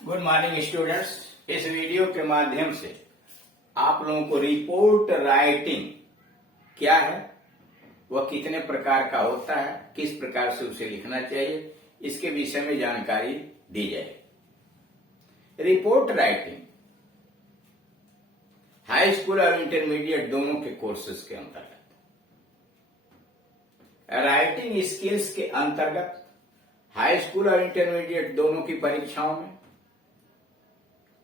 Good morning students. इस video के माध्यम से आप लोगों को रिपोर्ट राइटिंग क्या है, वह कितने प्रकार का होता है, किस प्रकार से उसे लिखना चाहिए, इसके विषय में जानकारी दी जाए। रिपोर्ट राइटिंग हाई स्कूल और इंटरमीडिएट दोनों के कोर्सेज के अंतर्गत, राइटिंग स्किल्स के अंतर्गत हाई स्कूल और इंटरमीडिएट दोनों की परीक्षाओं में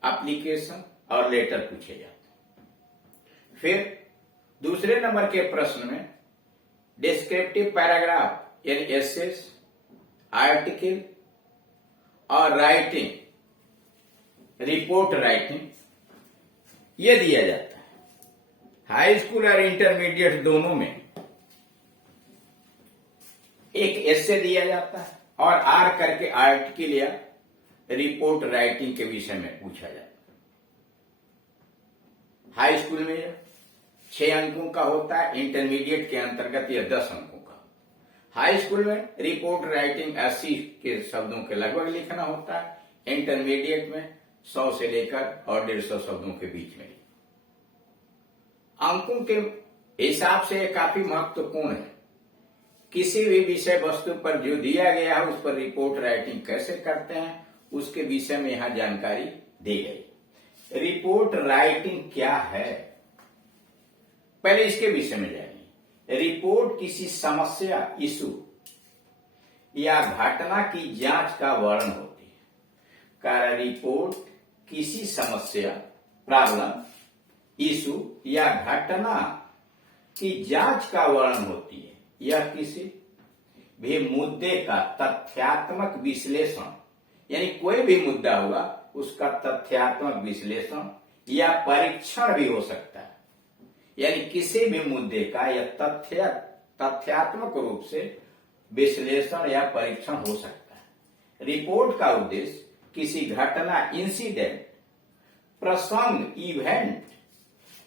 एप्लीकेशन और लेटर पूछे जाते हैं। फिर दूसरे नंबर के प्रश्न में डिस्क्रिप्टिव पैराग्राफ यानी एसेस, आर्टिकल और राइटिंग, रिपोर्ट राइटिंग ये दिया जाता है। हाई स्कूल और इंटरमीडिएट दोनों में एक एसे दिया जाता है और आर करके आर्टिकल या रिपोर्ट राइटिंग के विषय में पूछा जाता है। हाई स्कूल में 6 अंकों का होता है, इंटरमीडिएट के अंतर्गत यह 10 अंकों का। हाई स्कूल में रिपोर्ट राइटिंग 80 के शब्दों के लगभग लिखना होता है, इंटरमीडिएट में 100 से लेकर और 150 शब्दों के बीच में। अंकों के हिसाब से यह काफी महत्वपूर्ण है। किसी भी विषय वस्तु पर जो दिया गया है उस पर रिपोर्ट राइटिंग कैसे करते हैं उसके विषय में यहां जानकारी दी गई। रिपोर्ट राइटिंग क्या है, पहले इसके विषय में जानिए। रिपोर्ट किसी समस्या, इशू या घटना की जांच का वर्णन होती है। कारण रिपोर्ट किसी समस्या, प्रॉब्लम, इशू या घटना की जांच का वर्णन होती है। यह किसी भी मुद्दे का तथ्यात्मक विश्लेषण, यानी कोई भी मुद्दा हुआ उसका तथ्यात्मक विश्लेषण या परीक्षण भी हो सकता है। यानी किसी भी मुद्दे का यह तथ्यात्मक रूप से विश्लेषण या परीक्षण हो सकता है। रिपोर्ट का उद्देश्य किसी घटना, इंसिडेंट, प्रसंग, इवेंट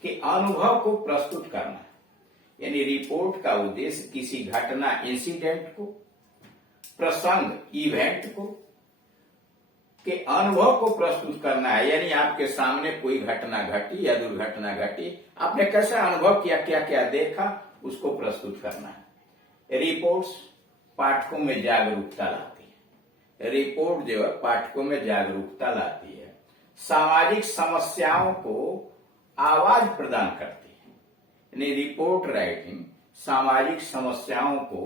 के अनुभव को प्रस्तुत करना है। यानी रिपोर्ट का उद्देश्य किसी घटना, इंसिडेंट को, प्रसंग, इवेंट को के अनुभव को प्रस्तुत करना है। यानी आपके सामने कोई घटना घटी या दुर्घटना घटी, आपने कैसा अनुभव किया, क्या क्या देखा, उसको प्रस्तुत करना है। रिपोर्ट्स पाठकों में जागरूकता लाती है। रिपोर्ट जो है पाठकों में जागरूकता लाती है, सामाजिक समस्याओं को आवाज प्रदान करती है। यानी रिपोर्ट राइटिंग सामाजिक समस्याओं को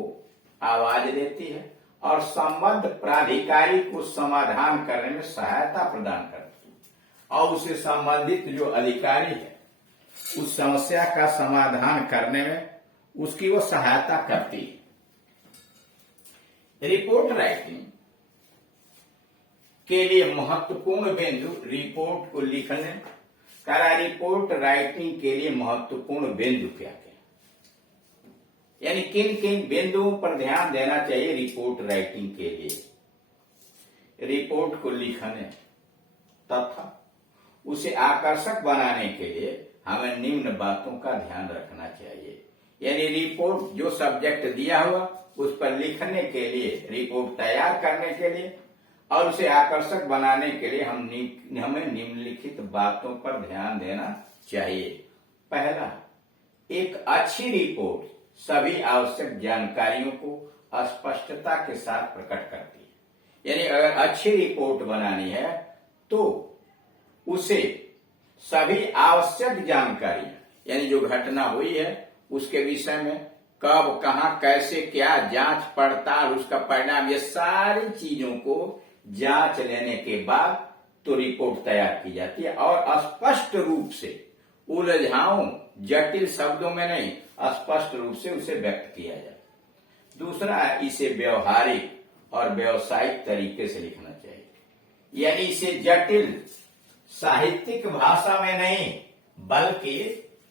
आवाज देती है और संबद्ध प्राधिकारी को समाधान करने में सहायता प्रदान करती है। और उससे संबंधित जो अधिकारी है उस समस्या का समाधान करने में उसकी वो सहायता करती है। रिपोर्ट राइटिंग के लिए महत्वपूर्ण बिंदु रिपोर्ट को लिखने का, रिपोर्ट राइटिंग के लिए महत्वपूर्ण बिंदु क्या क्या, यानी किन किन बिंदुओं पर ध्यान देना चाहिए रिपोर्ट राइटिंग के लिए। रिपोर्ट को लिखने तथा उसे आकर्षक बनाने के लिए हमें निम्न बातों का ध्यान रखना चाहिए। यानी रिपोर्ट जो सब्जेक्ट दिया हुआ उस पर लिखने के लिए, रिपोर्ट तैयार करने के लिए और उसे आकर्षक बनाने के लिए हमें निम्नलिखित बातों पर ध्यान देना चाहिए। पहला, एक अच्छी रिपोर्ट सभी आवश्यक जानकारियों को स्पष्टता के साथ प्रकट करती है। यानी अगर अच्छी रिपोर्ट बनानी है तो उसे सभी आवश्यक जानकारी, यानी जो घटना हुई है उसके विषय में, कब, कहां, कैसे, क्या, जांच पड़ताल, उसका परिणाम, ये सारी चीजों को जांच लेने के बाद तो रिपोर्ट तैयार की जाती है और स्पष्ट रूप से, उलझाऊं, जटिल शब्दों में नहीं, स्पष्ट रूप से उसे व्यक्त किया जाए। दूसरा, इसे व्यवहारिक और व्यावसायिक तरीके से लिखना चाहिए। यानी इसे जटिल साहित्यिक भाषा में नहीं बल्कि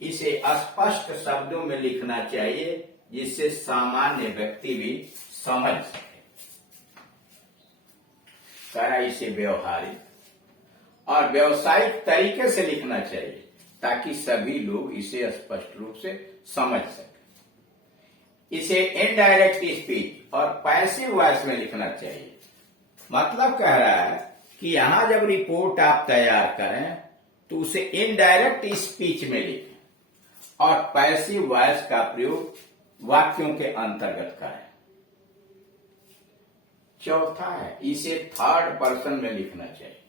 इसे स्पष्ट शब्दों में लिखना चाहिए जिससे सामान्य व्यक्ति भी समझ सके। इसे व्यवहारिक और व्यावसायिक तरीके से लिखना चाहिए ताकि सभी लोग इसे स्पष्ट रूप से समझ सकें। इसे इनडायरेक्ट स्पीच और पैसिव वॉइस में लिखना चाहिए मतलब कह रहा है कि यहां जब रिपोर्ट आप तैयार करें तो उसे इनडायरेक्ट स्पीच में लिखें और पैसिव वॉइस का प्रयोग वाक्यों के अंतर्गत करें। चौथा है, इसे थर्ड पर्सन में लिखना चाहिए,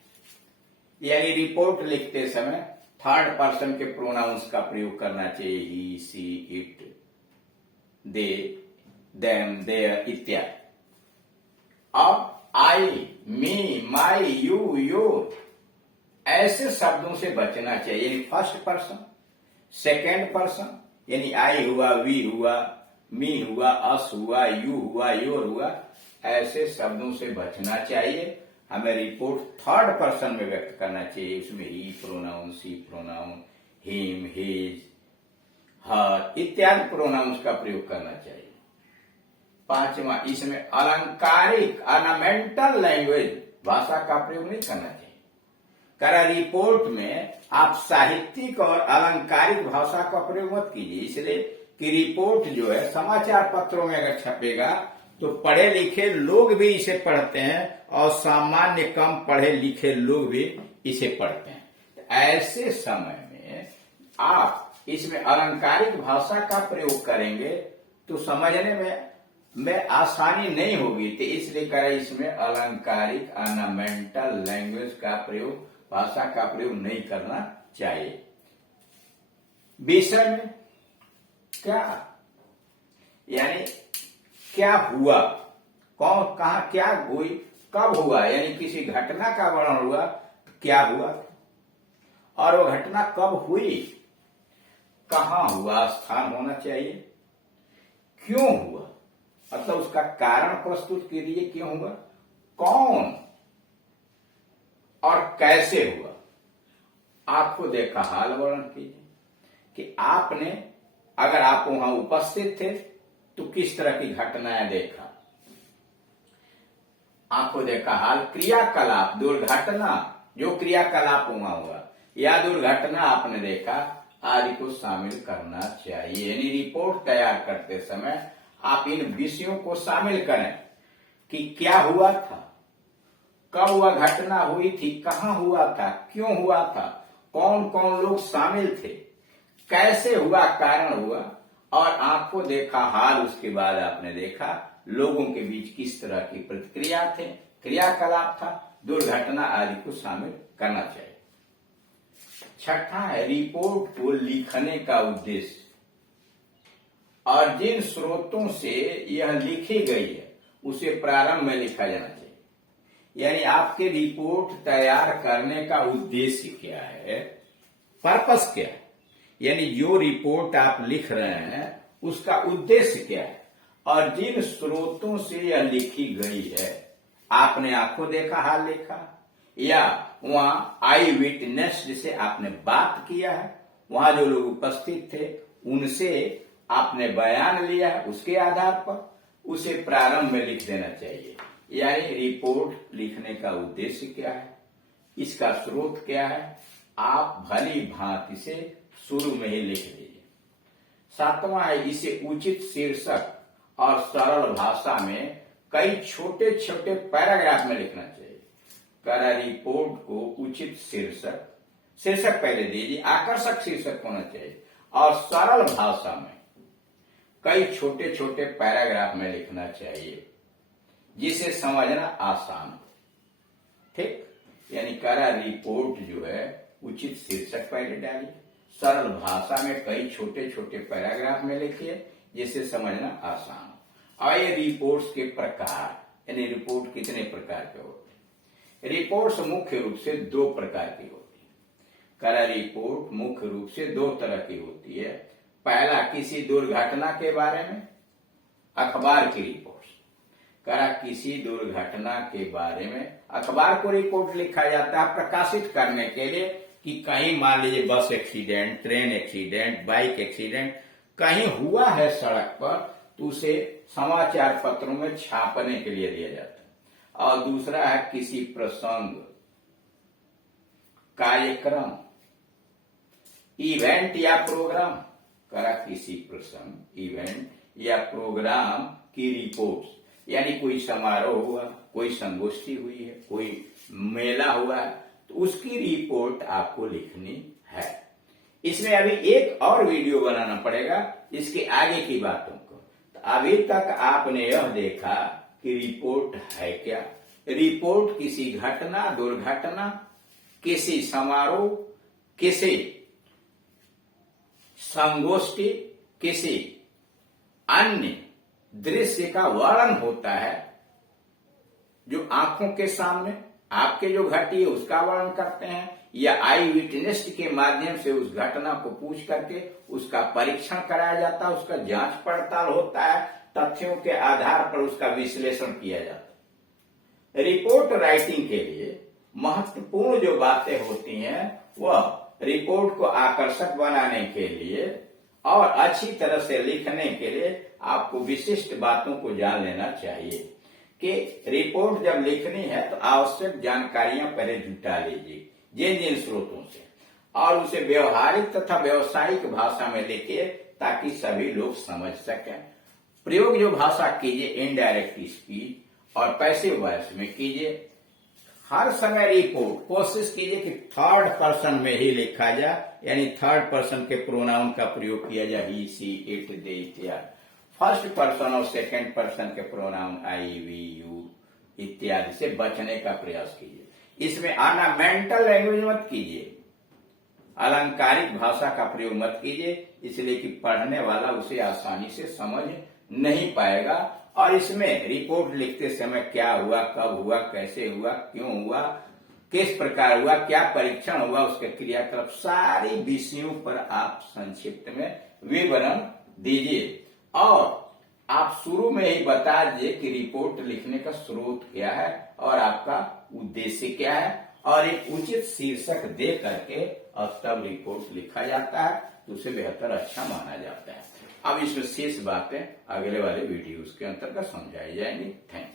यानी रिपोर्ट लिखते समय थर्ड पर्सन के प्रोनाउंस का प्रयोग करना चाहिए। ही, सी, इट, दे, देम, देयर इत्यादि। अब आई, मी, माई, यू, योर ऐसे शब्दों से बचना चाहिए, यानी फर्स्ट पर्सन, सेकेंड पर्सन, यानी आई हुआ, वी हुआ, मी हुआ, अस हुआ, यू हुआ, योर हुआ, ऐसे शब्दों से बचना चाहिए। हमें रिपोर्ट थर्ड पर्सन में व्यक्त करना चाहिए। उसमें ही प्रोनाउन, सी प्रोनाउन, हिम, हिज, हर इत्यादि प्रोनाउंस का प्रयोग करना चाहिए। पांचवा, इसमें अलंकारिक ऑर्नामेंटल लैंग्वेज भाषा का प्रयोग नहीं करना चाहिए। करा रिपोर्ट में आप साहित्यिक और अलंकारिक भाषा का प्रयोग मत कीजिए, इसलिए कि रिपोर्ट जो है समाचार पत्रों में अगर छपेगा तो पढ़े लिखे लोग भी इसे पढ़ते हैं और सामान्य कम पढ़े लिखे लोग भी इसे पढ़ते हैं। ऐसे समय में आप इसमें अलंकारिक भाषा का प्रयोग करेंगे तो समझने में आसानी नहीं होगी, तो इसलिए करें इसमें अलंकारिक ऑर्नामेंटल लैंग्वेज का प्रयोग, भाषा का प्रयोग नहीं करना चाहिए। विषय में क्या, यानी क्या हुआ, कौन, कहा, क्या हुई, कब हुआ, यानी किसी घटना का वर्णन हुआ, क्या हुआ और वो घटना कब हुई, कहां हुआ, स्थान होना चाहिए, क्यों हुआ, मतलब उसका कारण प्रस्तुत कीजिए, क्यों हुआ, कौन और कैसे हुआ। आपको देखा हाल वर्णन कीजिए कि आपने, अगर आप वहां उपस्थित थे तो किस तरह की घटनाएं देखा। आपको देखा हाल, क्रियाकलाप, दुर्घटना, जो क्रियाकलाप वहां हुआ या दुर्घटना आपने देखा आदि को शामिल करना चाहिए। यानी रिपोर्ट तैयार करते समय आप इन विषयों को शामिल करें कि क्या हुआ था, कब वह घटना हुई थी, कहां हुआ था, क्यों हुआ था, कौन कौन लोग शामिल थे, कैसे हुआ, कारण हुआ, और आपको देखा हाल, उसके बाद आपने देखा लोगों के बीच किस तरह की प्रतिक्रिया थे, क्रियाकलाप था, दुर्घटना आदि को शामिल करना चाहिए। छठा है, रिपोर्ट को लिखने का उद्देश्य और जिन स्रोतों से यह लिखी गई है उसे प्रारंभ में लिखा जाना चाहिए। यानी आपके रिपोर्ट तैयार करने का उद्देश्य क्या है, पर्पस क्या है, यानी जो रिपोर्ट आप लिख रहे हैं उसका उद्देश्य क्या है और जिन स्रोतों से यह लिखी गई है, आपने आंखों देखा हाल लिखा या वहां आई विटनेस जिसे आपने बात किया है, वहां जो लोग उपस्थित थे उनसे आपने बयान लिया है, उसके आधार पर उसे प्रारंभ में लिख देना चाहिए। यानी रिपोर्ट लिखने का उद्देश्य क्या है, इसका स्रोत क्या है, आप भली भांति से शुरू में ही लिख दीजिए। सातवां है, इसे उचित शीर्षक और सरल भाषा में कई छोटे छोटे पैराग्राफ में लिखना चाहिए। करा रिपोर्ट को उचित शीर्षक पहले दीजिए, आकर्षक शीर्षक होना चाहिए और सरल भाषा में कई छोटे छोटे पैराग्राफ में लिखना चाहिए जिसे समझना आसान हो। ठीक, यानी करा रिपोर्ट जो है उचित शीर्षक पहले डालिए, सरल भाषा में कई छोटे छोटे पैराग्राफ में लिखिए जिसे समझना आसान हो। और ये रिपोर्ट्स के प्रकार, यानी रिपोर्ट कितने प्रकार के होते हैं। रिपोर्ट्स मुख्य रूप से दो प्रकार की होती है। करा रिपोर्ट मुख्य रूप से दो तरह की होती है। पहला, किसी दुर्घटना के बारे में अखबार की रिपोर्ट। करा किसी दुर्घटना के बारे में अखबार को रिपोर्ट लिखा जाता है प्रकाशित करने के लिए कि कहीं मान लीजिए बस accident, train accident, bike accident कहीं हुआ है सड़क पर, तो उसे समाचार पत्रों में छापने के लिए दिया जाता है। और दूसरा है किसी प्रसंग, कार्यक्रम, इवेंट या प्रोग्राम। करा किसी प्रसंग, इवेंट या प्रोग्राम की रिपोर्ट यानी कोई समारोह हुआ, कोई संगोष्ठी हुई है, कोई मेला हुआ है, तो उसकी रिपोर्ट आपको लिखनी है। इसमें अभी एक और वीडियो बनाना पड़ेगा इसके आगे की बातों को। तो अभी तक आपने यह देखा कि रिपोर्ट है क्या। रिपोर्ट किसी घटना, दुर्घटना, किसी समारोह, किसी संगोष्ठी, किसी अन्य दृश्य का वर्णन होता है जो आंखों के सामने आपके जो घटी है उसका वर्णन करते हैं, या आई विटनेस के माध्यम से उस घटना को पूछ करके उसका परीक्षण कराया जाता है, उसका जांच पड़ताल होता है, तथ्यों के आधार पर उसका विश्लेषण किया जाता है। रिपोर्ट राइटिंग के लिए महत्वपूर्ण जो बातें होती हैं वह रिपोर्ट को आकर्षक बनाने के लिए और अच्छी तरह से लिखने के लिए आपको विशिष्ट बातों को जान लेना चाहिए कि रिपोर्ट जब लिखनी है तो आवश्यक जानकारियां पहले जुटा लीजिए जिन जिन स्रोतों से, और उसे व्यवहारिक तथा व्यवसायिक भाषा में लिखिए ताकि सभी लोग समझ सकें। प्रयोग जो भाषा कीजिए इनडायरेक्ट स्पीच और पैसिव वॉइस में कीजिए। हर समय रिपोर्ट कोशिश कीजिए कि थर्ड पर्सन में ही लिखा जाए, यानी थर्ड पर्सन के प्रोनाउन का प्रयोग किया जाए, ही, सी, इट, दे इत्यादि। फर्स्ट पर्सन और सेकंड पर्सन के प्रोनाउन आई, वी, यू इत्यादि से बचने का प्रयास कीजिए। इसमें ऑर्नामेंटल लैंग्वेज मत कीजिए, अलंकारिक भाषा का प्रयोग मत कीजिए, इसलिए कि पढ़ने वाला उसे आसानी से समझ नहीं पाएगा। और इसमें रिपोर्ट लिखते समय क्या हुआ, कब हुआ, कैसे हुआ, क्यों हुआ, किस प्रकार हुआ, क्या परीक्षण हुआ, उसके क्रियाकलाप, सारी विषयों पर आप संक्षिप्त में विवरण दीजिए। और आप शुरू में ही बता दीजिए कि रिपोर्ट लिखने का स्रोत क्या है और आपका उद्देश्य क्या है, और एक उचित शीर्षक दे करके अब तब रिपोर्ट लिखा जाता है तो उसे बेहतर अच्छा माना जाता है। अब इसमें शेष बातें अगले वाले वीडियोस के अंतर्गत समझाई जाएंगी। Thank you.